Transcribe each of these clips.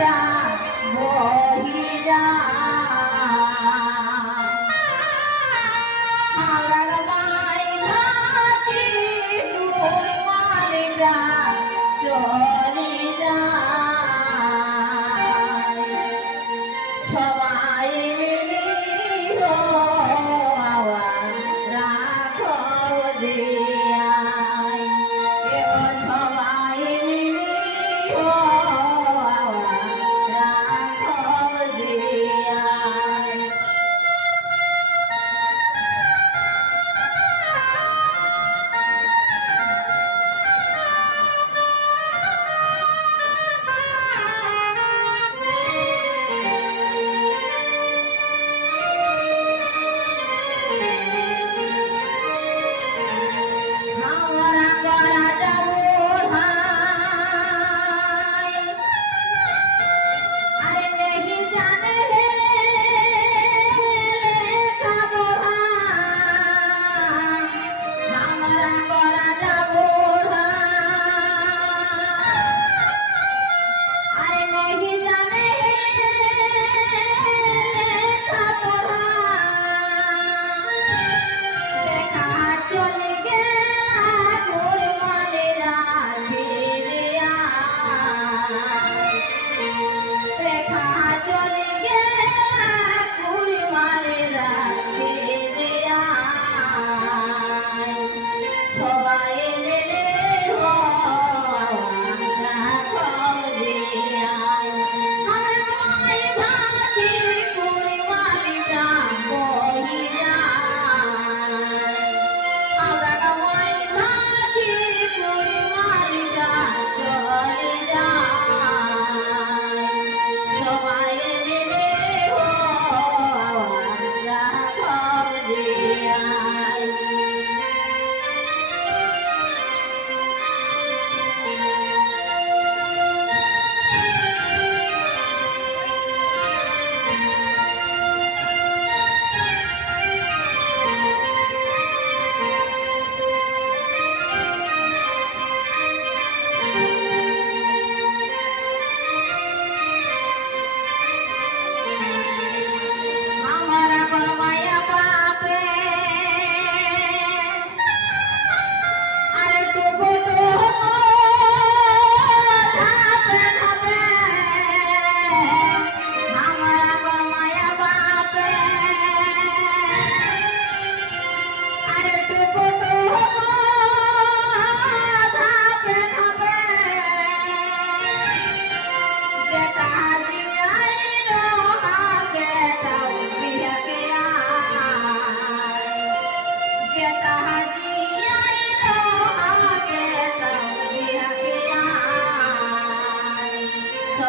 মহিরা মহিরা আমার মাই ভাতি তোর মালিরা চল।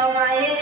মায়ের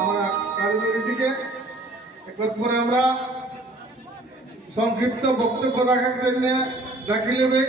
আমরা কারিগরি দিকে একবার পরে আমরা সংক্ষিপ্ত বক্তব্য রাখার জন্য নেবে